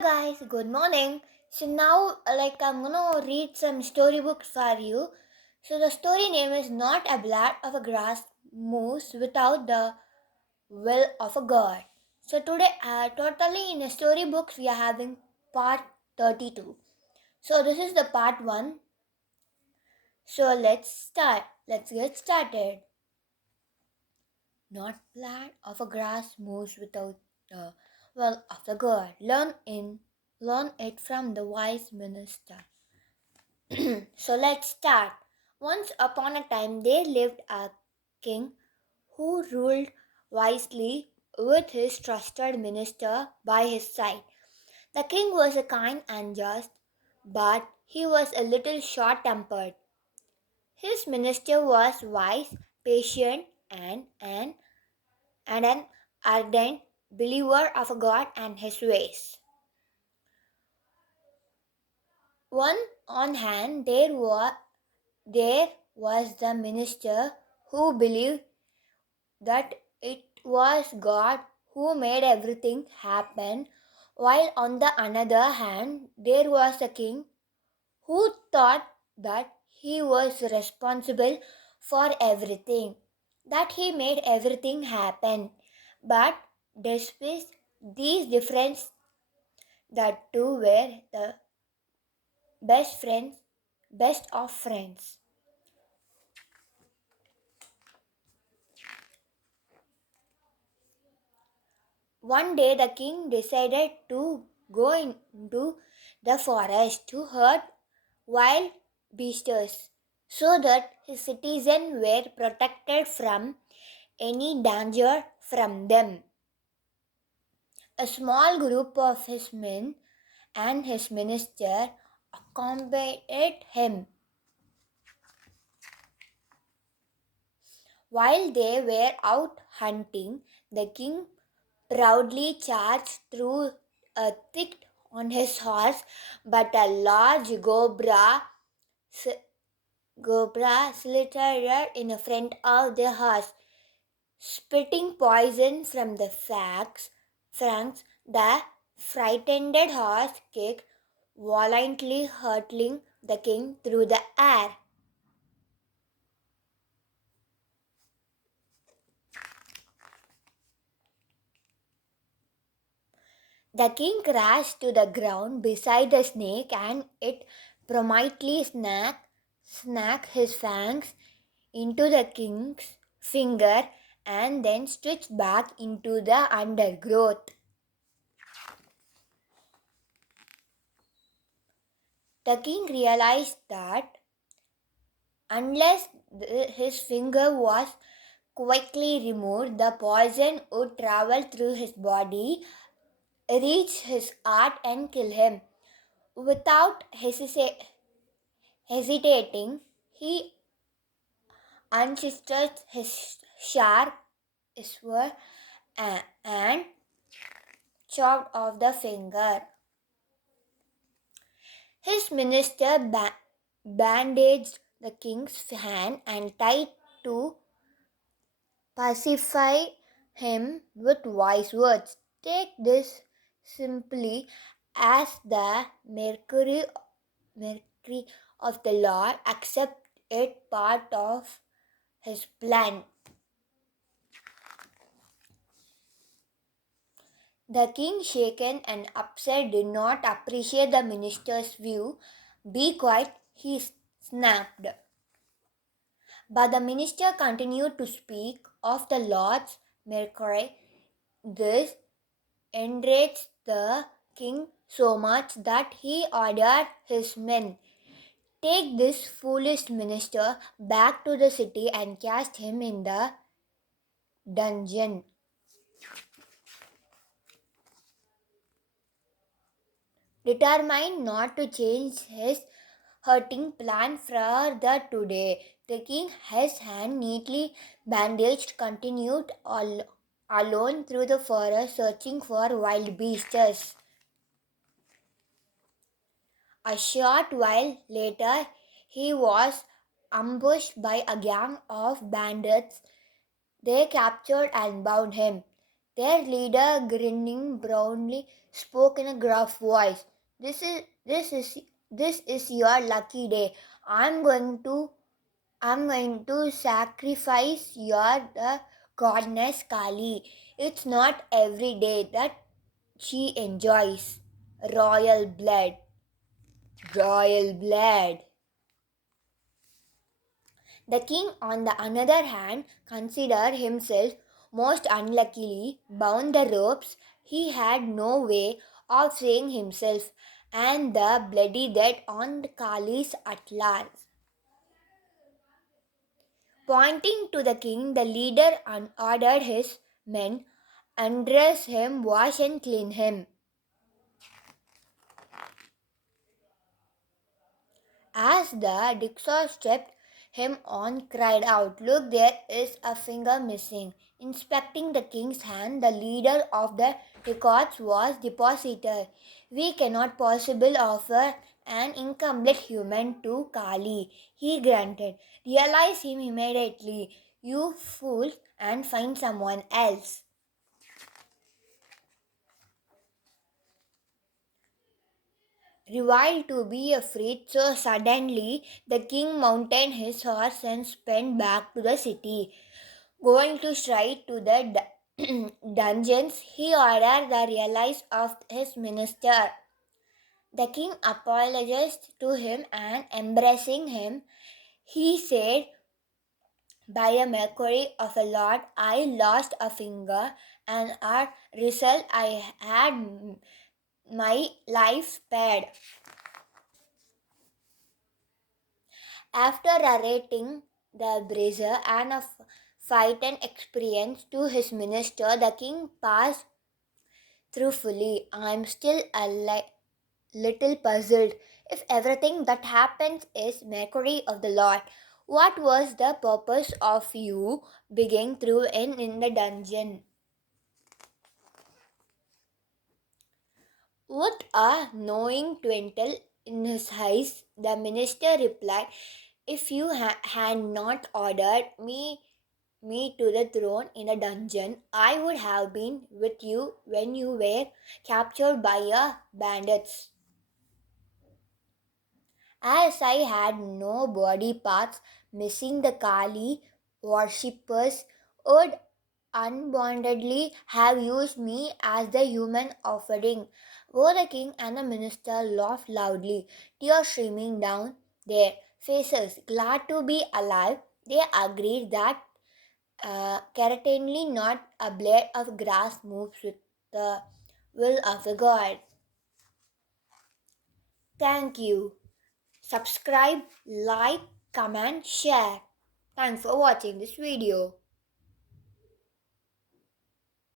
Guys, good morning. So now I'm gonna read some storybooks for you. So the story name is Not a Blade of a Grass Moves Without the Will of a God. So today totally in the storybooks we are having part 32. So this is the part 1. So let's start. Let's get started. Not blade of a grass moves without the will of the God. Learn it from the wise minister. So let's start. Once upon a time, there lived a king who ruled wisely with his trusted minister by his side. The king was a kind and just, but he was a little short tempered. His minister was wise, patient, and an ardent believer of God and his ways. One on hand, there was the minister who believed that it was God who made everything happen, while on the other hand, there was a king who thought that he was responsible for everything, that he made everything happen. But despite these differences, the two were the best friends, best of friends. One day, the king decided to go into the forest to herd wild beasts so that his citizens were protected from any danger from them. A small group of his men and his minister accompanied him. While they were out hunting, the king proudly charged through a thicket on his horse, but a large cobra slithered in front of the horse, spitting poison from the fangs. The frightened horse kicked violently, hurtling the king through the air. The king crashed to the ground beside the snake and it promptly snapped his fangs into the king's finger and then stretched back into the undergrowth. The king realized that unless his finger was quickly removed, the poison would travel through his body, reach his heart, and kill him. Without hesitating, he unsheathed his sharp sword and chopped off the finger. His minister bandaged the king's hand and tried to pacify him with wise words. Take this simply as the mercury of the Lord, accept it part of his plan. The king, shaken and upset, did not appreciate the minister's view. Be quiet, he snapped. But the minister continued to speak of the Lord's mercury. This enraged the king so much that he ordered his men, take this foolish minister back to the city and cast him in the dungeon. Determined not to change his hurting plan further today, the king, his hand neatly bandaged, continued alone through the forest searching for wild beasts. A short while later, he was ambushed by a gang of bandits. They captured and bound him. Their leader, grinning brownly, spoke in a gruff voice. This is this is this is your lucky day. I'm going to I'm going to sacrifice your the goddess Kali. It's not every day that she enjoys royal blood. Royal blood. The king, on the other hand, considered himself most unluckily bound the ropes. He had no way of freeing himself, and the bloody dead on the Kali's atlas. Pointing to the king, the leader ordered his men undress him, wash and clean him. As the Dixon stepped him on, cried out, "Look, there is a finger missing." Inspecting the king's hand, the leader of the records was deposited. "We cannot possibly offer an incomplete human to Kali," he grunted. "Realize him immediately, you fool, and find someone else." Reviled to be afraid so suddenly, the king mounted his horse and sped back to the city. Going to straight to the dungeons, he ordered the release of his minister. The king apologized to him and embracing him, he said, "By a mercury of a lord, I lost a finger, and as result, I had my life spared." After narrating the brazier and a fighting experience to his minister, the king passed truthfully. "I'm still a little puzzled. If everything that happens is mockery of the Lord, what was the purpose of you being through in the dungeon?" With a knowing twinkle in his eyes, the minister replied, "If you had not ordered me to the throne in a dungeon, I would have been with you when you were captured by your bandits. As I had no body parts, missing the Kali worshippers would unboundedly have used me as the human offering." Both the king and the minister laughed loudly, tears streaming down their faces. Glad to be alive, they agreed that certainly not a blade of grass moves with the will of the god. Thank you. Subscribe, like, comment, share. Thanks for watching this video.